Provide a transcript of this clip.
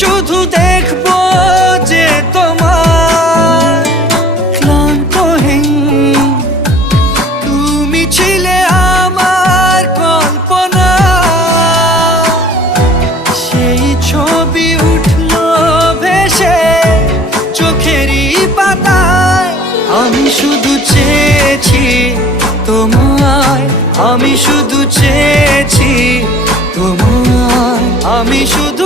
শুধু দেখবো যে তোমার ক্লান্তহীন তুমি ছিলে আমার কল্পনা। সেই ছবি উঠলো ভেসে চোখেরই পাতায়। আমি শুধু চেয়েছি তোমায়, আমি শুধু চেয়েছি তোমায়, আমি শুধু